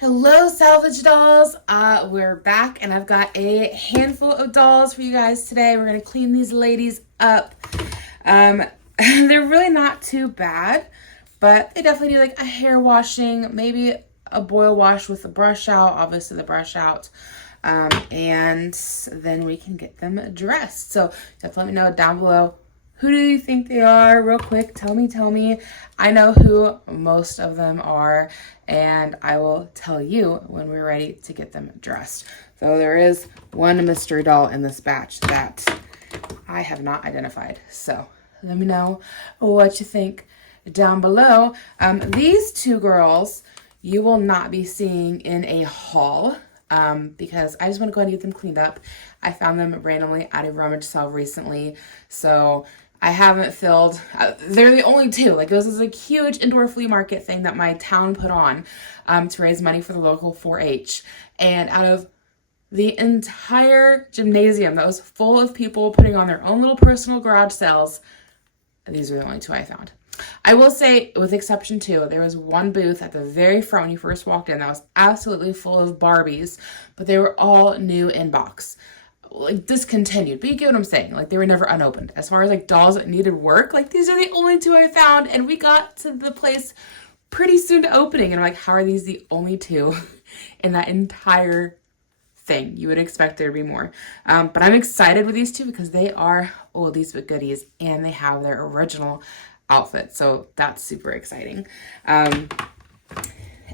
Hello, Salvage Dolls. We're back, and I've got a handful of dolls for you guys today. We're going to clean these ladies up. They're really not too bad, but they definitely need like a hair washing, maybe a boil wash with the brush out, obviously the brush out, and then we can get them dressed. So definitely let me know down below, who do you think they are? Real quick, tell me. I know who most of them are, and I will tell you when we're ready to get them dressed. So there is one mystery doll in this batch that I have not identified. So let me know what you think down below. These two girls you will not be seeing in a haul because I just want to go ahead and get them cleaned up. I found them randomly at a rummage sale recently, so I haven't filled, they're the only two. Like, this is a huge indoor flea market thing that my town put on to raise money for the local 4-H. And out of the entire gymnasium that was full of people putting on their own little personal garage sales, these are the only two I found. I will say, with exception to, there was one booth at the very front when you first walked in that was absolutely full of Barbies, but they were all new in box. Like discontinued, but you get what I'm saying. Like, they were never unopened. As far as like dolls that needed work, like these are the only two I found, and we got to the place pretty soon to opening, and I'm like, how are these the only two in that entire thing? You would expect there to be more, but I'm excited with these two because they are oldies but goodies, and they have their original outfit, so that's super exciting. And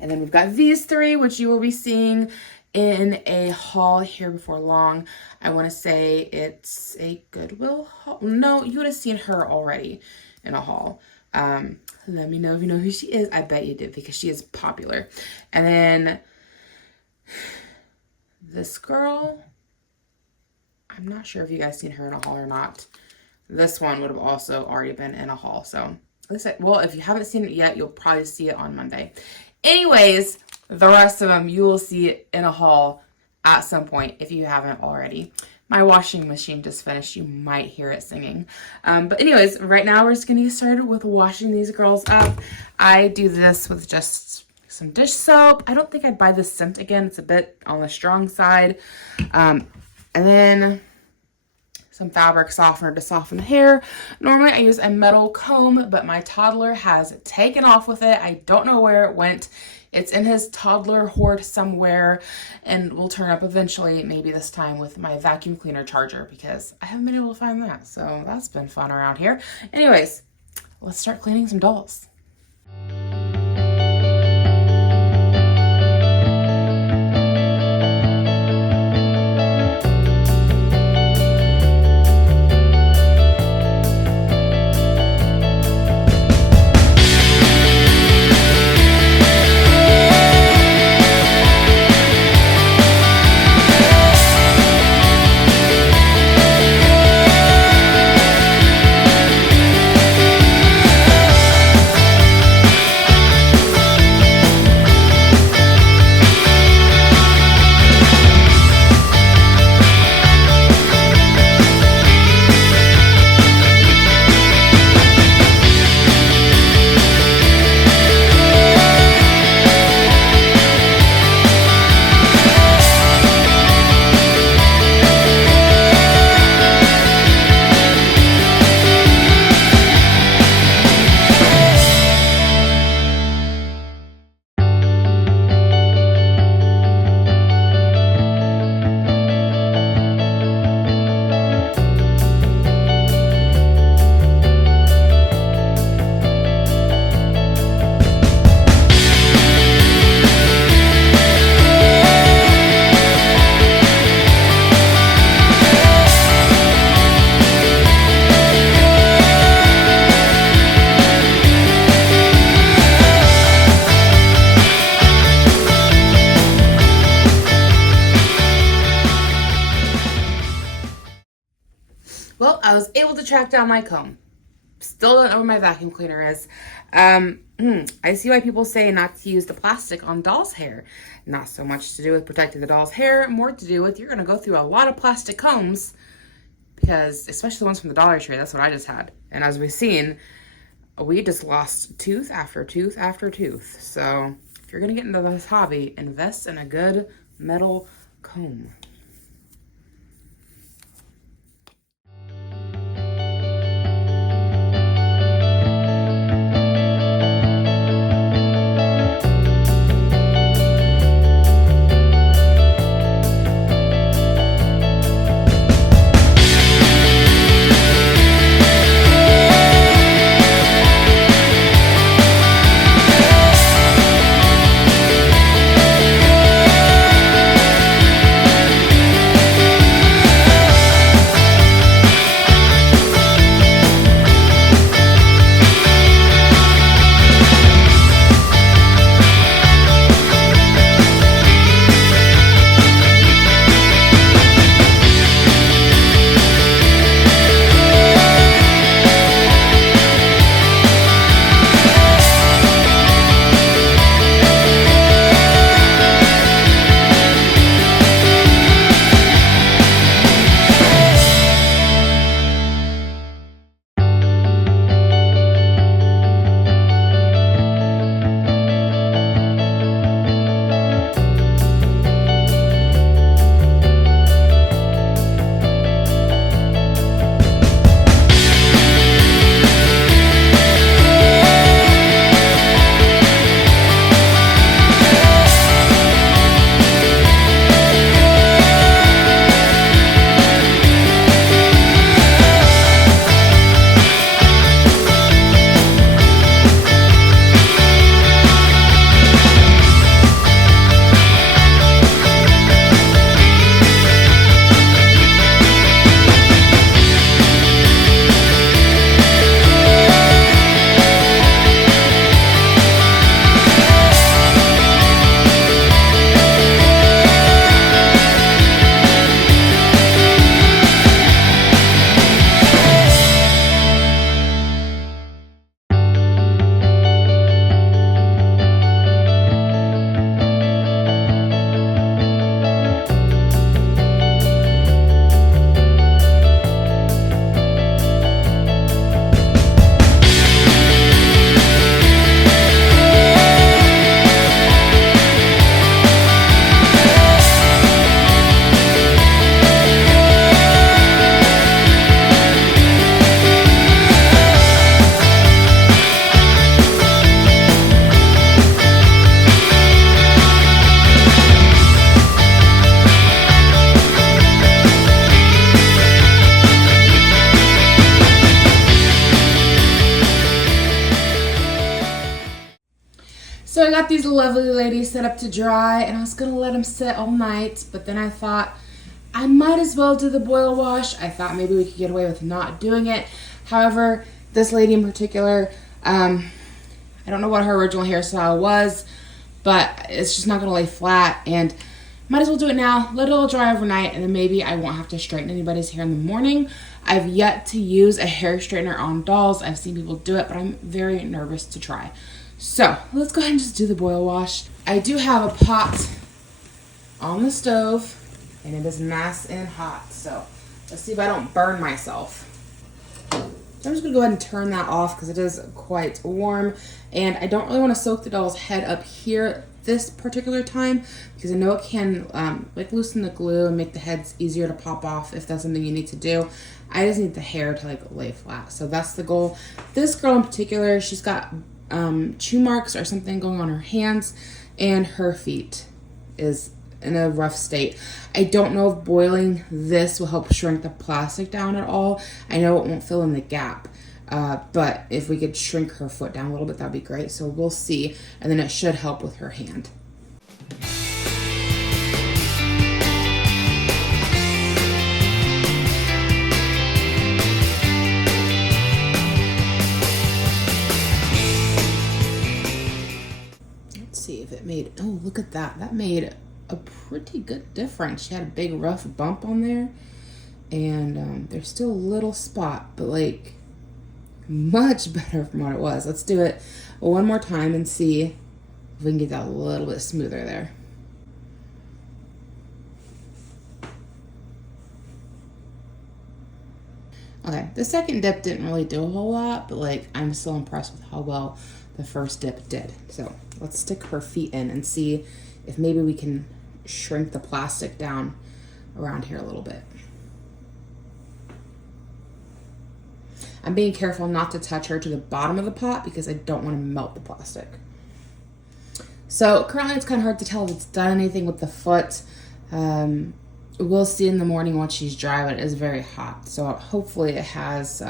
then we've got these three, which you will be seeing in a haul here before long. I want to say it's a Goodwill haul. No, you would have seen her already in a haul. Let me know if you know who she is. I bet you did because she is popular. And then this girl, I'm not sure if you guys seen her in a haul or not. This one would have also already been in a haul. So, well, if you haven't seen it yet, you'll probably see it on Monday. Anyways, the rest of them you will see it in a haul at some point if you haven't already. My washing machine just finished. You might hear it singing. But anyways, right now we're just going to get started with washing these girls up. I do this with just some dish soap. I don't think I'd buy this scent again. It's a bit on the strong side. And then some fabric softener to soften the hair. Normally I use a metal comb, but my toddler has taken off with it. I don't know where it went. It's in his toddler hoard somewhere and will turn up eventually, maybe this time with my vacuum cleaner charger, because I haven't been able to find that. So that's been fun around here. Anyways, let's start cleaning some dolls. Well, I was able to track down my comb. Still don't know where my vacuum cleaner is. I see why people say not to use the plastic on doll's hair. Not so much to do with protecting the doll's hair, more to do with you're going to go through a lot of plastic combs, because especially the ones from the Dollar Tree, that's what I just had. And as we've seen, we just lost tooth after tooth after tooth. So if you're gonna get into this hobby, invest in a good metal comb. So I got these lovely ladies set up to dry, and I was going to let them sit all night, but then I thought I might as well do the boil wash. I thought maybe we could get away with not doing it. However, this lady in particular, I don't know what her original hairstyle was, but it's just not going to lay flat, and might as well do it now, let it all dry overnight, and then maybe I won't have to straighten anybody's hair in the morning. I've yet to use a hair straightener on dolls. I've seen people do it, but I'm very nervous to try. So let's go ahead and just do the boil wash. I do have a pot on the stove, and it is nice and hot. So let's see if I don't burn myself. So I'm just gonna go ahead and turn that off because it is quite warm, and I don't really want to soak the doll's head up here this particular time because I know it can like loosen the glue and make the heads easier to pop off if that's something you need to do. I just need the hair to like lay flat, so that's the goal. This girl in particular, she's got chew marks or something going on her hands, and her feet is in a rough state. I don't know if boiling this will help shrink the plastic down at all. I know it won't fill in the gap, but if we could shrink her foot down a little bit, that'd be great. So we'll see, and then it should help with her hand. See if it made, oh, look at that. That made a pretty good difference. She had a big rough bump on there, and there's still a little spot, but like much better from what it was. Let's do it one more time and see if we can get that a little bit smoother there. Okay, the second dip didn't really do a whole lot, but like I'm still impressed with how well the first dip did. So let's stick her feet in and see if maybe we can shrink the plastic down around here a little bit. I'm being careful not to touch her to the bottom of the pot because I don't want to melt the plastic. So currently it's kind of hard to tell if it's done anything with the foot. We'll see in the morning once she's dry, but it is very hot. So hopefully it has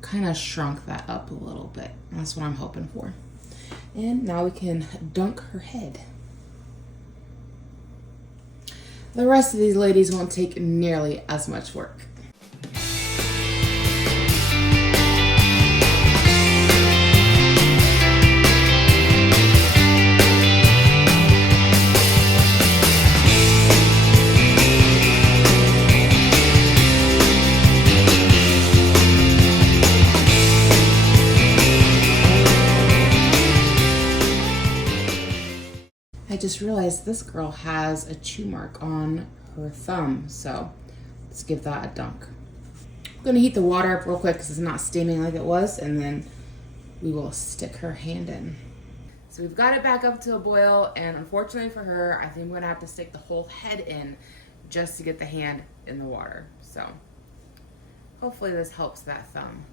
kind of shrunk that up a little bit. That's what I'm hoping for. And now we can dunk her head. The rest of these ladies won't take nearly as much work. I just realized this girl has a chew mark on her thumb, so let's give that a dunk. I'm gonna heat the water up real quick because it's not steaming like it was, and then we will stick her hand in. So we've got it back up to a boil, and unfortunately for her, I think I'm gonna have to stick the whole head in just to get the hand in the water. So hopefully this helps that thumb.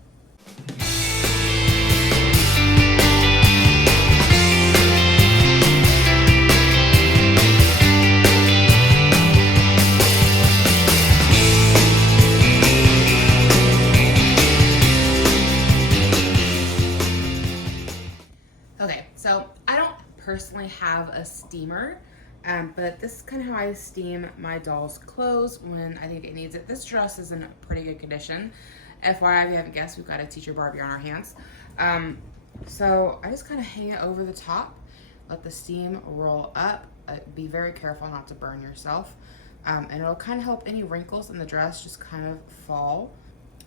So I don't personally have a steamer, but this is kind of how I steam my doll's clothes when I think it needs it. This dress is in pretty good condition. FYI, if you haven't guessed, we've got a teacher Barbie on our hands. So I just kind of hang it over the top, let the steam roll up. Be very careful not to burn yourself. And it'll kind of help any wrinkles in the dress just kind of fall.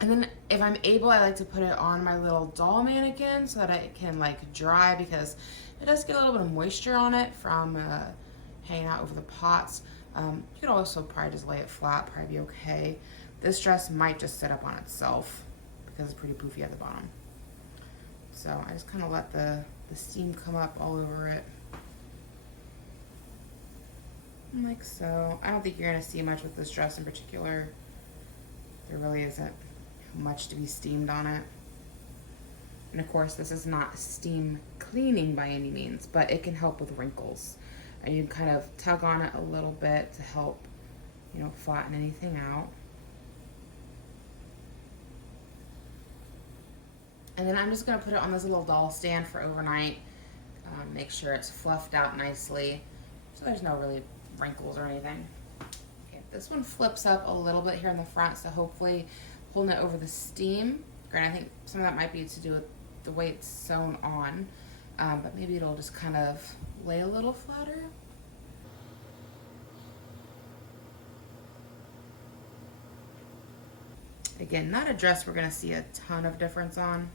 And then if I'm able, I like to put it on my little doll mannequin so that it can like dry, because it does get a little bit of moisture on it from hanging out over the pots. You could also probably just lay it flat, probably be okay. This dress might just sit up on itself because it's pretty poofy at the bottom. So I just kind of let the steam come up all over it. Like so. I don't think you're gonna see much with this dress in particular. There really isn't much to be steamed on it. And of course, this is not steam cleaning by any means, but it can help with wrinkles. And you can kind of tug on it a little bit to help, you know, flatten anything out. And then I'm just gonna put it on this little doll stand for overnight. Make sure it's fluffed out nicely so there's no really wrinkles or anything. Okay, this one flips up a little bit here in the front, so hopefully holding it over the steam. Granted, I think some of that might be to do with the way it's sewn on, but maybe it'll just kind of lay a little flatter. Again, not a dress we're gonna see a ton of difference on,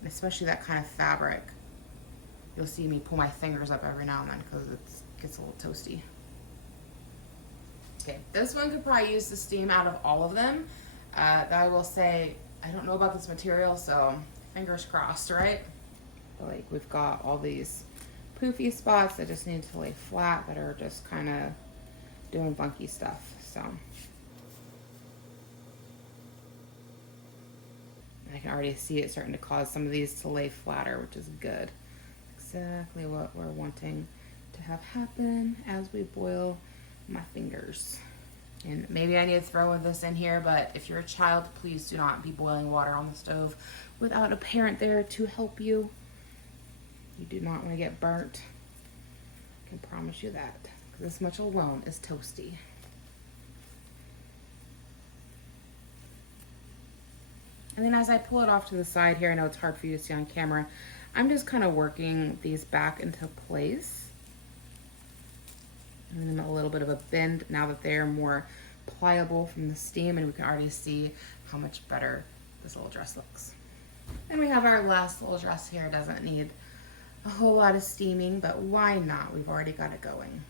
and especially that kind of fabric. You'll see me pull my fingers up every now and then because it gets a little toasty. Okay, this one could probably use the steam out of all of them. I will say, I don't know about this material, so fingers crossed, right? But like, we've got all these poofy spots that just need to lay flat, that are just kind of doing funky stuff, so. I can already see it starting to cause some of these to lay flatter, which is good. Exactly what we're wanting to have happen as we boil my fingers. And maybe I need to throw this in here, but if you're a child, please do not be boiling water on the stove without a parent there to help you. You do not want to get burnt. I can promise you that, because this much alone is toasty. And then as I pull it off to the side here, I know it's hard for you to see on camera, I'm just kind of working these back into place. And then a little bit of a bend now that they're more pliable from the steam, and we can already see how much better this little dress looks. And we have our last little dress here. It doesn't need a whole lot of steaming, but why not? We've already got it going.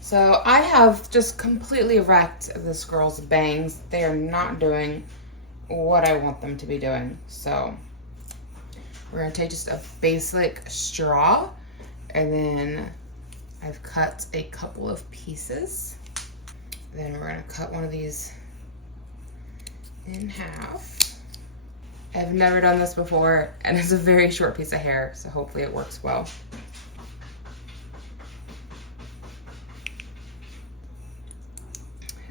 So I have just completely wrecked this girl's bangs. They are not doing what I want them to be doing. So We're gonna take just a basic straw, and then I've cut a couple of pieces. Then we're gonna cut one of these in half. I've never done this before, and it's a very short piece of hair, so hopefully it works well.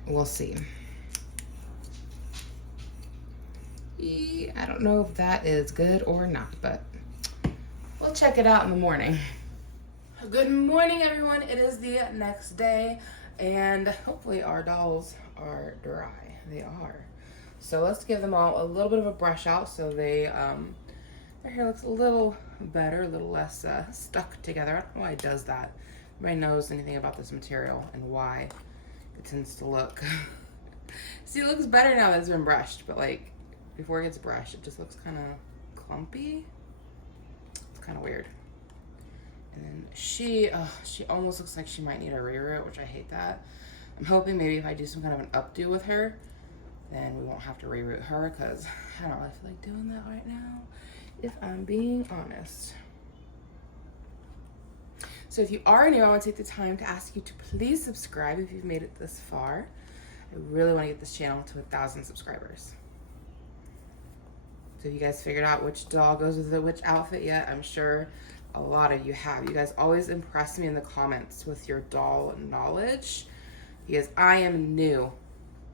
We'll see. I don't know if that is good or not, but we'll check it out in the morning. Good morning, everyone. It is the next day, and hopefully our dolls are dry. They are. So let's give them all a little bit of a brush out so they their hair looks a little better, a little less stuck together. I don't know why it does that. Nobody knows anything about this material and why it tends to look. See, it looks better now that it's been brushed, but like before it gets brushed, it just looks kind of clumpy. It's kind of weird. And then she almost looks like she might need a reroute, which I hate that. I'm hoping maybe if I do some kind of an updo with her, then we won't have to reroute her, because I don't really feel like doing that right now, if I'm being honest. So if you are new, I want to take the time to ask you to please subscribe if you've made it this far. I really want to get this channel to 1,000 subscribers. So if you guys figured out which doll goes with which outfit yet, I'm sure a lot of you have. You guys always impress me in the comments with your doll knowledge, because I am new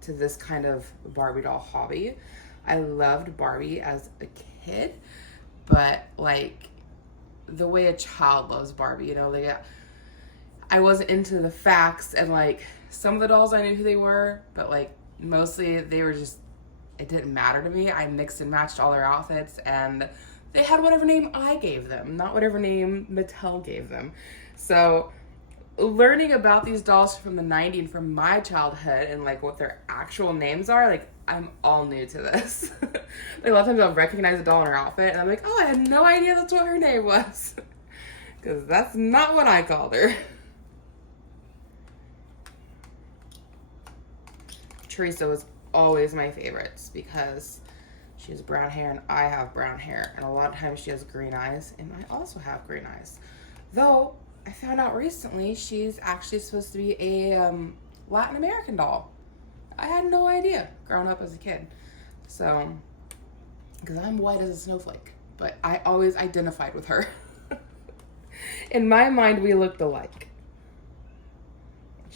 to this kind of Barbie doll hobby. I loved Barbie as a kid, but like the way a child loves Barbie, you know, like I wasn't into the facts, and like some of the dolls I knew who they were, but like mostly they were just, it didn't matter to me. I mixed and matched all their outfits, and they had whatever name I gave them, not whatever name Mattel gave them. So learning about these dolls from the 90s and from my childhood and like what their actual names are, like I'm all new to this. Like a lot of times I'll recognize a doll in her outfit and I'm like, oh, I had no idea that's what her name was. Because that's not what I called her. Teresa was always my favorites because she has brown hair and I have brown hair, and a lot of times she has green eyes and I also have green eyes. Though I found out recently she's actually supposed to be a Latin American doll. I had no idea growing up as a kid. So, because I'm white as a snowflake, but I always identified with her. In my mind, we looked alike.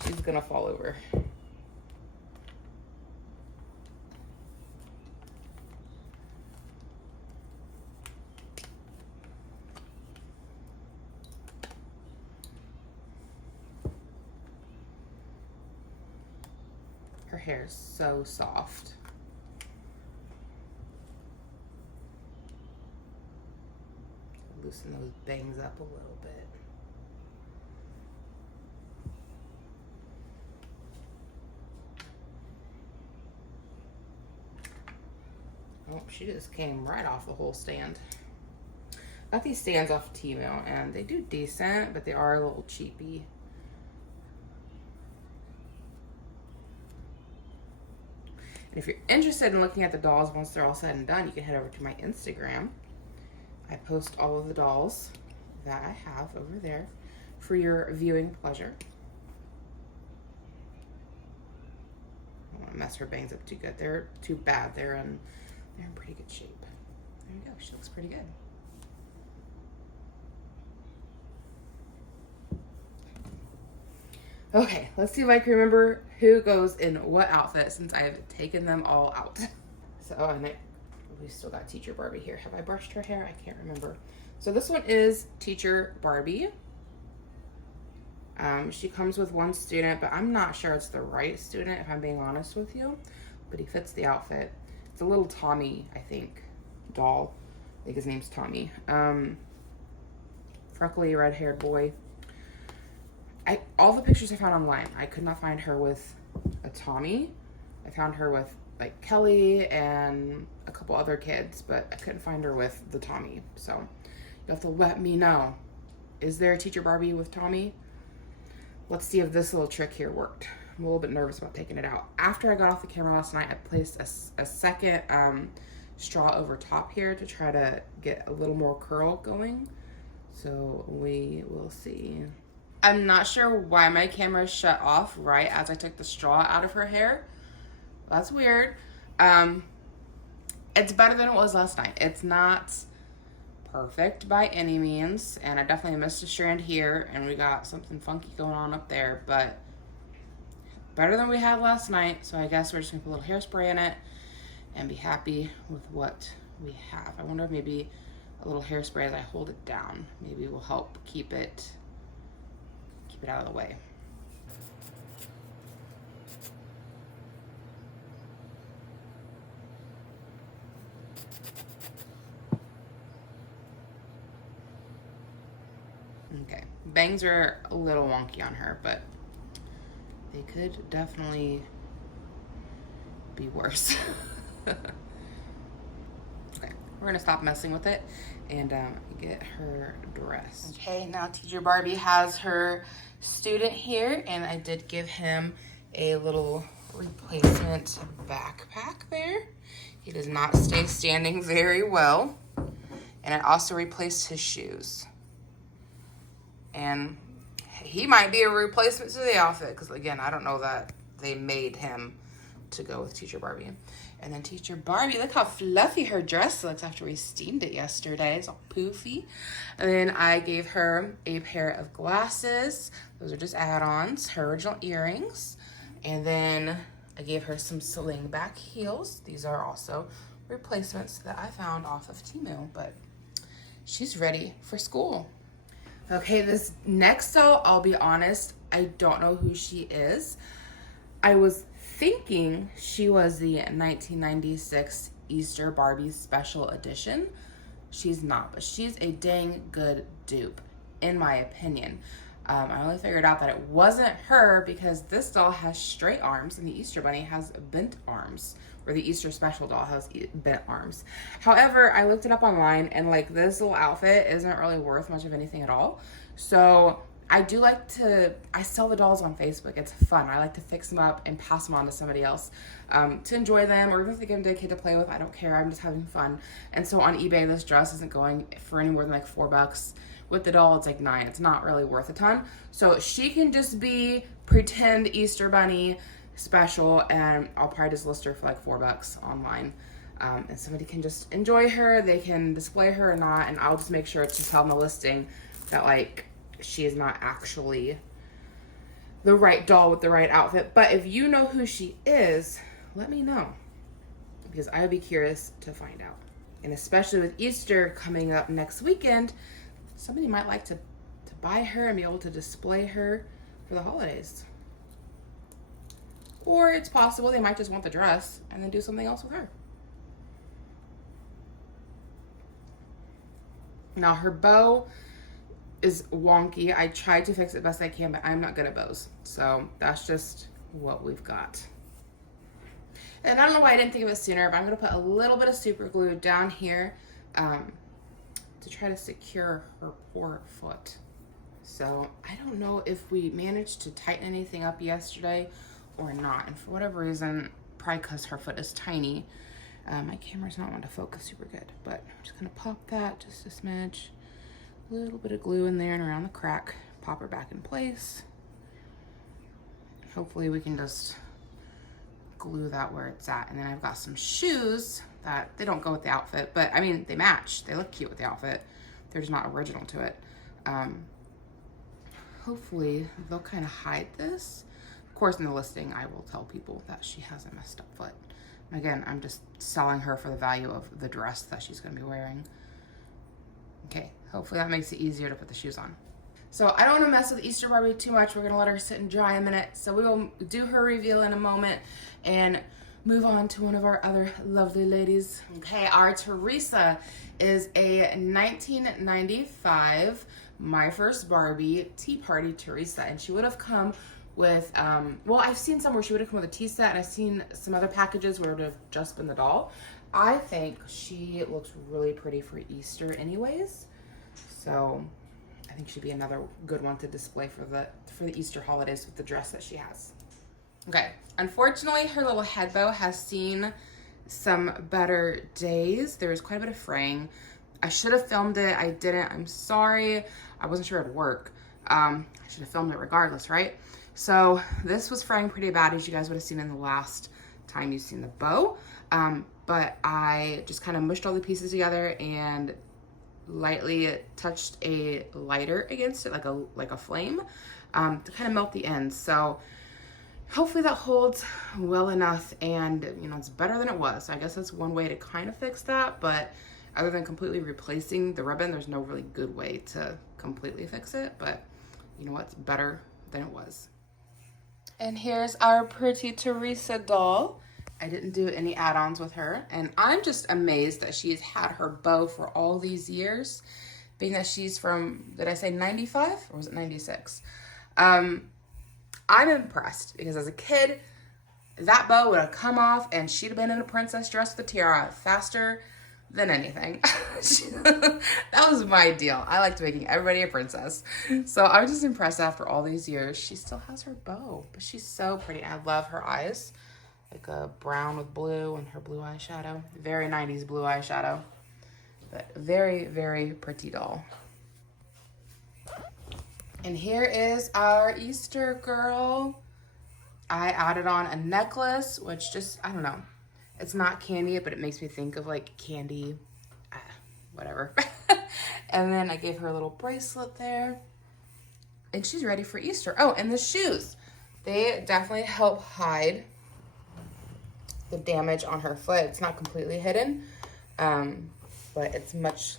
She's gonna fall over. Her hair is so soft. Loosen those bangs up a little bit. Oh, she just came right off the whole stand. Got these stands off of Temu, and they do decent, but they are a little cheapy. And if you're interested in looking at the dolls once they're all said and done, you can head over to my Instagram. I post all of the dolls that I have over there for your viewing pleasure. I don't want to mess her bangs up too good. They're too bad. They're in pretty good shape. There you go. She looks pretty good. Okay, let's see if I can remember who goes in what outfit since I have taken them all out. So, and we still got Teacher Barbie here. Have I brushed her hair? I can't remember. So this one is Teacher Barbie. She comes with one student, but I'm not sure it's the right student if I'm being honest with you. But he fits the outfit. It's a little Tommy, I think, doll. I think his name's Tommy. Freckly, red-haired boy. All the pictures I found online, I could not find her with a Tommy. I found her with like Kelly and a couple other kids, but I couldn't find her with the Tommy. So you have to let me know. Is there a Teacher Barbie with Tommy? Let's see if this little trick here worked. I'm a little bit nervous about taking it out. After I got off the camera last night, I placed a second straw over top here to try to get a little more curl going. So we will see. I'm not sure why my camera shut off right as I took the straw out of her hair. That's weird. It's better than it was last night. It's not perfect by any means, and I definitely missed a strand here, and we got something funky going on up there, but better than we had last night. So I guess we're just gonna put a little hairspray in it and be happy with what we have. I wonder if maybe a little hairspray as I hold it down maybe will help keep it out of the way. Okay, bangs are a little wonky on her, but they could definitely be worse. Okay, we're gonna stop messing with it and get her dressed. Okay, now Teacher Barbie has her student here, and I did give him a little replacement backpack there. He does not stay standing very well. And I also replaced his shoes. And he might be a replacement to the outfit, because again, I don't know that they made him to go with Teacher Barbie. And then Teacher Barbie, look how fluffy her dress looks after we steamed it yesterday. It's all poofy. And then I gave her a pair of glasses. Those are just add-ons. Her original earrings. And then I gave her some sling back heels. These are also replacements that I found off of Temu, but she's ready for school. Okay, this next doll, I'll be honest, I don't know who she is. I was thinking she was the 1996 Easter Barbie Special Edition. She's not, but she's a dang good dupe, in my opinion. I only figured out that it wasn't her because this doll has straight arms and the Easter Bunny has bent arms, or the Easter Special doll has bent arms. However, I looked it up online, and like, this little outfit isn't really worth much of anything at all. So I do like to, I sell the dolls on Facebook. It's fun. I like to fix them up and pass them on to somebody else to enjoy them, or even if they give them to a kid to play with, I don't care. I'm just having fun. And so on eBay, this dress isn't going for any more than like $4. With the doll, it's like $9. It's not really worth a ton. So she can just be pretend Easter Bunny special, and I'll probably just list her for like $4 online. And somebody can just enjoy her. They can display her or not, and I'll just make sure to tell them the listing that like she is not actually the right doll with the right outfit. But if you know who she is, let me know, because I would be curious to find out. And especially with Easter coming up next weekend, somebody might like to buy her and be able to display her for the holidays. Or it's possible they might just want the dress and then do something else with her. Now her bow is wonky. I tried to fix it best I can, but I'm not good at bows. So that's just what we've got. And I don't know why I didn't think of it sooner, but I'm gonna put a little bit of super glue down here to try to secure her poor foot. So I don't know if we managed to tighten anything up yesterday or not. And for whatever reason, probably because her foot is tiny, my camera's not wanting to focus super good. But I'm just gonna pop that just a smidge. A little bit of glue in there and around the crack. Pop her back in place. Hopefully we can just glue that where it's at. And then I've got some shoes that they don't go with the outfit, but I mean, they match. They look cute with the outfit. They're just not original to it. Hopefully they'll kind of hide this. Of course, in the listing, I will tell people that she has a messed up foot. Again, I'm just selling her for the value of the dress that she's gonna be wearing. Okay, hopefully that makes it easier to put the shoes on. So I don't want to mess with Easter Barbie too much. We're gonna let her sit and dry a minute. So we will do her reveal in a moment and move on to one of our other lovely ladies. Okay, our Teresa is a 1995 My First Barbie Tea Party Teresa, and she would have come with, well, I've seen some where she would have come with a tea set, and I've seen some other packages where it would have just been the doll. I think she looks really pretty for Easter anyways, so I think she'd be another good one to display for the Easter holidays with the dress that she has. Okay, unfortunately her little head bow has seen some better days. There was quite a bit of fraying. I should have filmed it. I didn't. I'm sorry. I wasn't sure it'd work. I should have filmed it regardless, right? So this was fraying pretty bad, as you guys would have seen in the last time you've seen the bow. But I just kind of mushed all the pieces together and lightly touched a lighter against it, like a flame, to kind of melt the ends. So hopefully that holds well enough, and you know, it's better than it was. So I guess that's one way to kind of fix that, but other than completely replacing the ribbon, there's no really good way to completely fix it, but you know what's better than it was. And here's our pretty Teresa doll. I didn't do any add-ons with her, and I'm just amazed that she's had her bow for all these years, being that she's from, did I say 95 or was it 96? I'm impressed because as a kid, that bow would have come off and she'd have been in a princess dress with a tiara faster than anything. That was my deal. I liked making everybody a princess. So I was just impressed after all these years. She still has her bow, but she's so pretty. I love her eyes. Like a brown with blue and her blue eyeshadow. Very 90s blue eyeshadow. But very, very pretty doll. And here is our Easter girl. I added on a necklace, which just, I don't know. It's not candy, but it makes me think of like candy, whatever. And then I gave her a little bracelet there. And she's ready for Easter. Oh, and the shoes. They definitely help hide the damage on her foot. It's not completely hidden, but it's much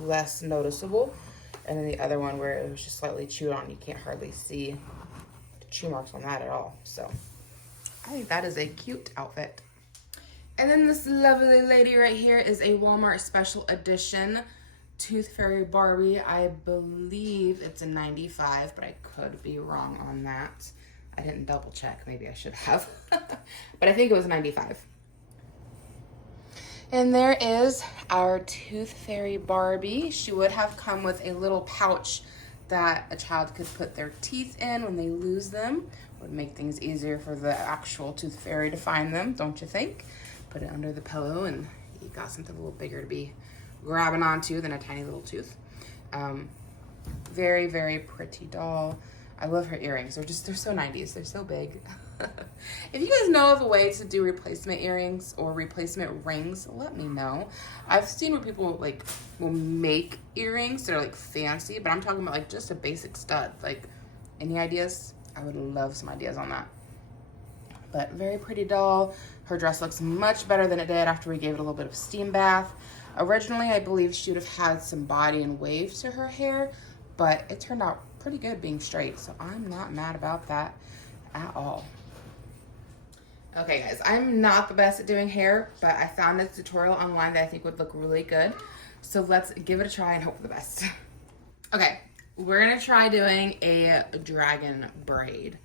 less noticeable. And then the other one where it was just slightly chewed on, you can't hardly see the chew marks on that at all. So I think that is a cute outfit. And then this lovely lady right here is a Walmart special edition Tooth Fairy Barbie. I believe it's a 95, but I could be wrong on that. I didn't double check. Maybe I should have. But I think it was 95. And there is our Tooth Fairy Barbie. She would have come with a little pouch that a child could put their teeth in when they lose them. Would make things easier for the actual Tooth Fairy to find them, don't you think? Put it under the pillow and you got something a little bigger to be grabbing onto than a tiny little tooth. Very, very pretty doll. I love her earrings. They're so 90s. They're so big. If you guys know of a way to do replacement earrings or replacement rings, let me know. I've seen where people like will make earrings that are like fancy, but I'm talking about like just a basic stud. Like, any ideas? I would love some ideas on that. But very pretty doll. Her dress looks much better than it did after we gave it a little bit of a steam bath. Originally, I believe she would have had some body and wave to her hair, but it turned out pretty good being straight, so I'm not mad about that at all. Okay guys, I'm not the best at doing hair, but I found a tutorial online that I think would look really good. So let's give it a try and hope for the best. Okay, we're gonna try doing a dragon braid.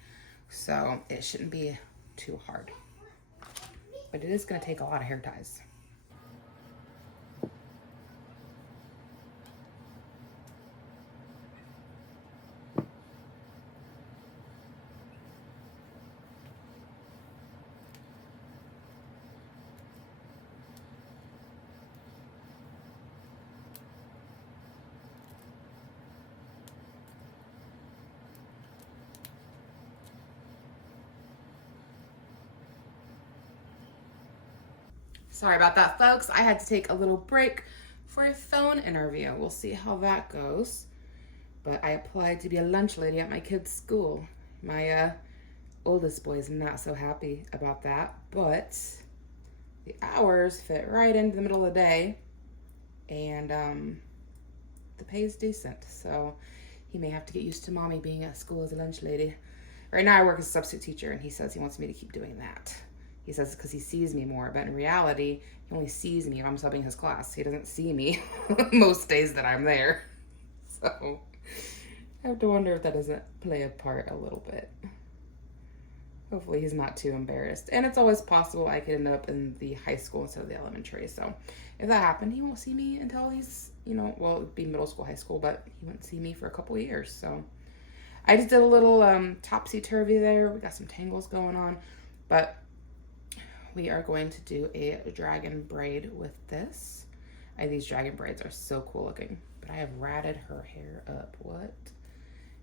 So it shouldn't be too hard, but it is gonna take a lot of hair ties. Sorry about that, folks. I had to take a little break for a phone interview. We'll see how that goes. But I applied to be a lunch lady at my kid's school. My oldest boy is not so happy about that, but the hours fit right into the middle of the day, and the pay is decent, so he may have to get used to mommy being at school as a lunch lady. Right now I work as a substitute teacher, and he says he wants me to keep doing that. He says because he sees me more, but in reality, he only sees me if I'm subbing his class. He doesn't see me most days that I'm there. So I have to wonder if that doesn't play a part a little bit. Hopefully he's not too embarrassed. And it's always possible I could end up in the high school instead of the elementary. So if that happened, he won't see me until he's, well, it'd be middle school, high school, but he wouldn't see me for a couple of years. So I just did a little topsy-turvy there. We got some tangles going on, but we are going to do a dragon braid with this. These dragon braids are so cool looking, but I have ratted her hair up. What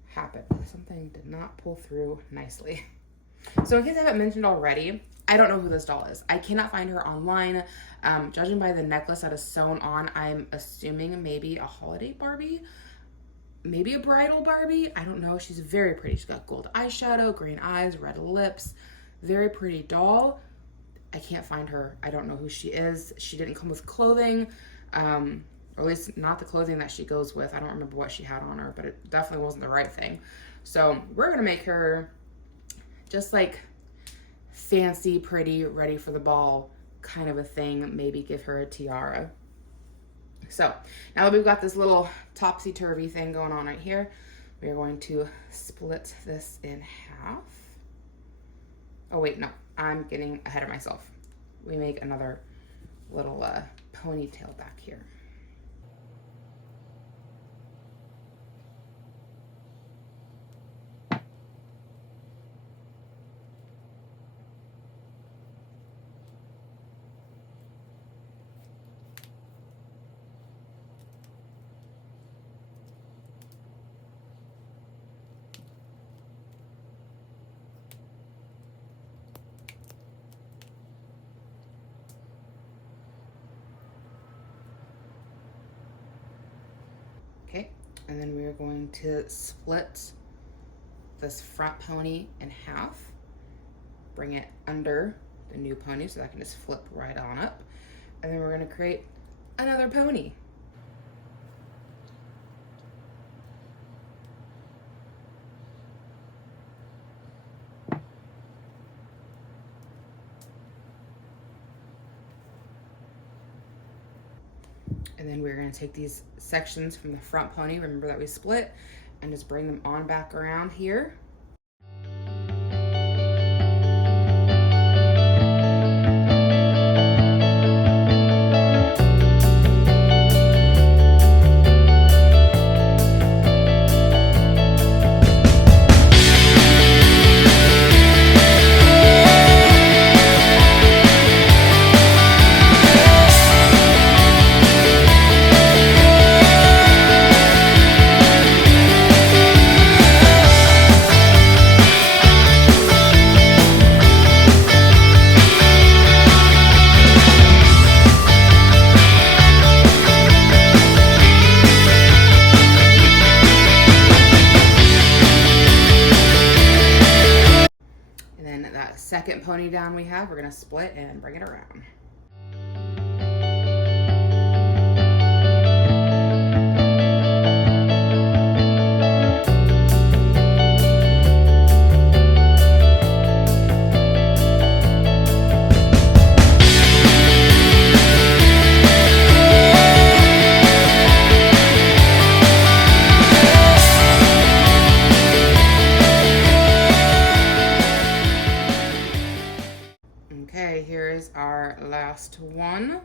happened? Something did not pull through nicely. So in case I haven't mentioned already, I don't know who this doll is. I cannot find her online. Judging by the necklace that is sewn on, I'm assuming maybe a holiday Barbie, maybe a bridal Barbie. I don't know. She's very pretty. She's got gold eyeshadow, green eyes, red lips. Very pretty doll. I can't find her. I don't know who she is. She didn't come with clothing, or at least not the clothing that she goes with. I don't remember what she had on her, but it definitely wasn't the right thing. So we're gonna make her just like fancy, pretty, ready for the ball kind of a thing. Maybe give her a tiara. So now that we've got this little topsy-turvy thing going on right here, we are going to split this in half. Oh wait, no, I'm getting ahead of myself. We make another little ponytail back here. Okay, and then we are going to split this front pony in half, bring it under the new pony so that I can just flip right on up, and then we're gonna create another pony. And then we're gonna take these sections from the front pony, remember that we split, and just bring them on back around here. Second pony down we have, we're gonna split and bring it around. Okay, here is our last one.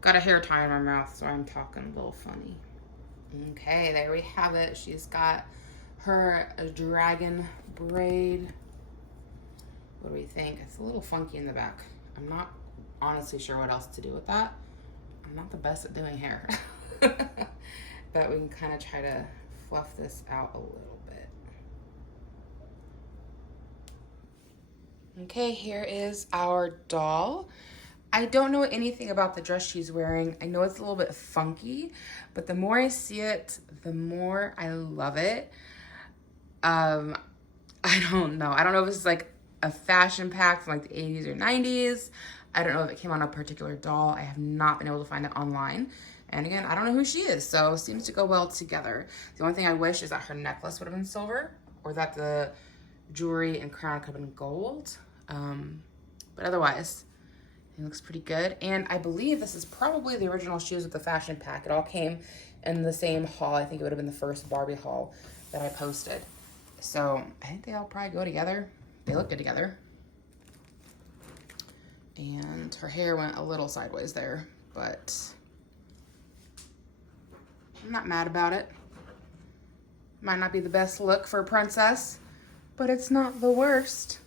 Got a hair tie in my mouth, so I'm talking a little funny. Okay, there we have it. She's got her dragon braid. What do we think? It's a little funky in the back. I'm not honestly sure what else to do with that. I'm not the best at doing hair. But we can kind of try to fluff this out a little bit. Okay, here is our doll. I don't know anything about the dress she's wearing. I know it's a little bit funky, but the more I see it, the more I love it. I don't know. I don't know if this is like a fashion pack from like the 80s or 90s. I don't know if it came on a particular doll. I have not been able to find it online. And again, I don't know who she is, so it seems to go well together. The only thing I wish is that her necklace would have been silver, or that the jewelry and crown could have been gold. But otherwise, it looks pretty good. And I believe this is probably the original shoes with the fashion pack. It all came in the same haul. I think it would have been the first Barbie haul that I posted. So I think they all probably go together. They look good together. And her hair went a little sideways there, but I'm not mad about it. Might not be the best look for a princess, but it's not the worst.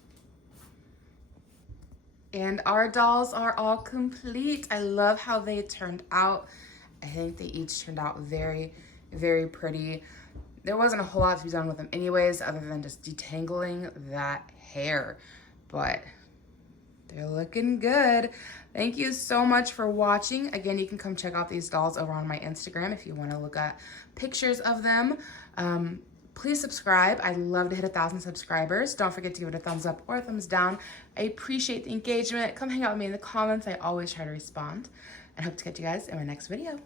And our dolls are all complete. I love how they turned out. I think they each turned out very, very pretty. There wasn't a whole lot to be done with them anyways, other than just detangling that hair. But they're looking good. Thank you so much for watching. Again, you can come check out these dolls over on my Instagram if you want to look at pictures of them. Please subscribe. I'd love to hit 1,000 subscribers. Don't forget to give it a thumbs up or a thumbs down. I appreciate the engagement. Come hang out with me in the comments. I always try to respond. And hope to catch you guys in my next video.